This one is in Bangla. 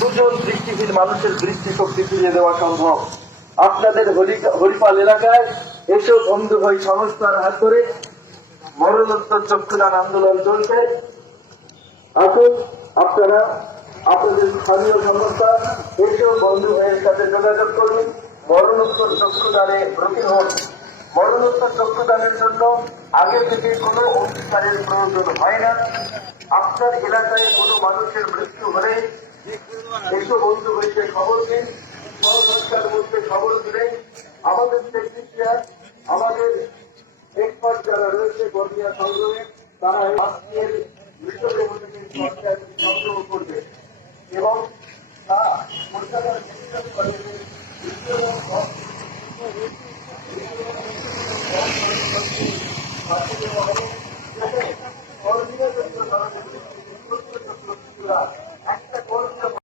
দুজন দৃষ্টিহীন মানুষের দৃষ্টিশক্তি ফিরিয়ে দেওয়া সম্ভব। আপনাদের হরিপাল এলাকায় এসব বন্ধু ভাই সংস্থার হাত ধরে মরণোত্তর চক্ষুদান আন্দোলন চলছে। আসুন আপনারা আপনাদের স্থানীয় সংস্থা এসব বন্ধু ভাইয়ের সাথে যোগাযোগ করুন, মরণোত্তর চক্ষুদানে ব্রতী হন। মরণোত্তর চক্ষুদানের জন্য আগে থেকে কোনো অঙ্গীকারের প্রয়োজন হয় না। আপনার এলাকায় কোনো মানুষের মৃত্যু হলে এসব বন্ধু হইতে খবর দিন, সংস্থার মধ্যে খবর দিলেন। আমাদের টেকনিশিয়ান, আমাদের এক্সপার্ট যারা রয়েছে বর্ণিয়া সংগ্রহে, তারা আজকের মৃতদেহ থেকে সংগ্রহ করবে এবং তা কলকাতার